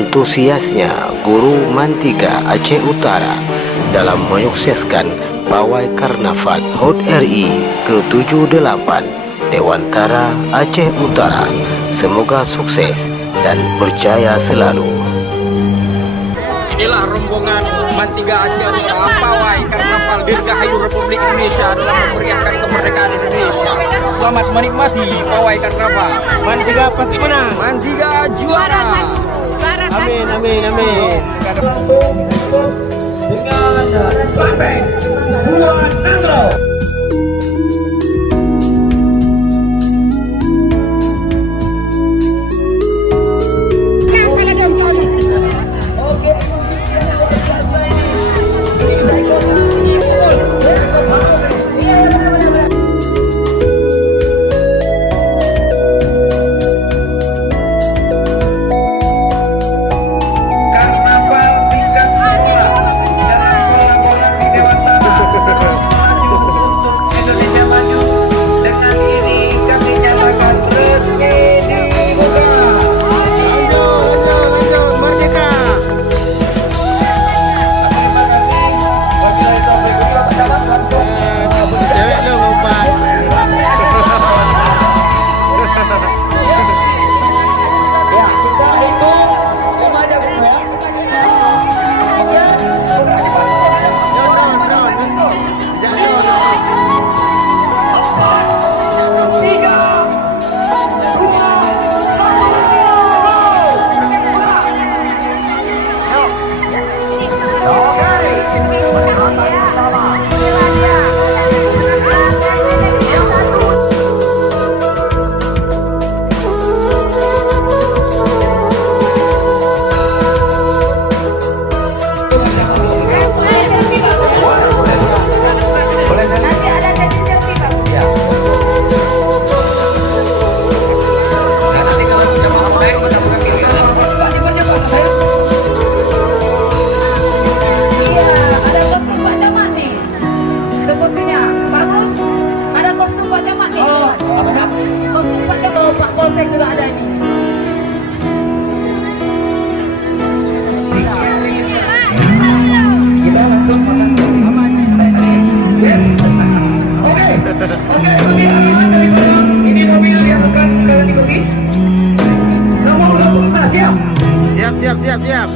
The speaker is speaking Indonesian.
antusiasnya guru Mantiga Aceh Utara dalam menyukseskan pawai karnaval HUT RI ke-78 Dewantara Aceh Utara. Semoga sukses dan berjaya selalu. Inilah rombongan Mantiga Aceh Utara pawai karnaval Dirgahayu Republik Indonesia dalam memeriahkan kemerdekaan Indonesia. Selamat menikmati pawai karnaval. Mantiga pasti menang. Mantiga juara. Amin, amin, amin. Dengan Bambang Fuad Nandro. Siap.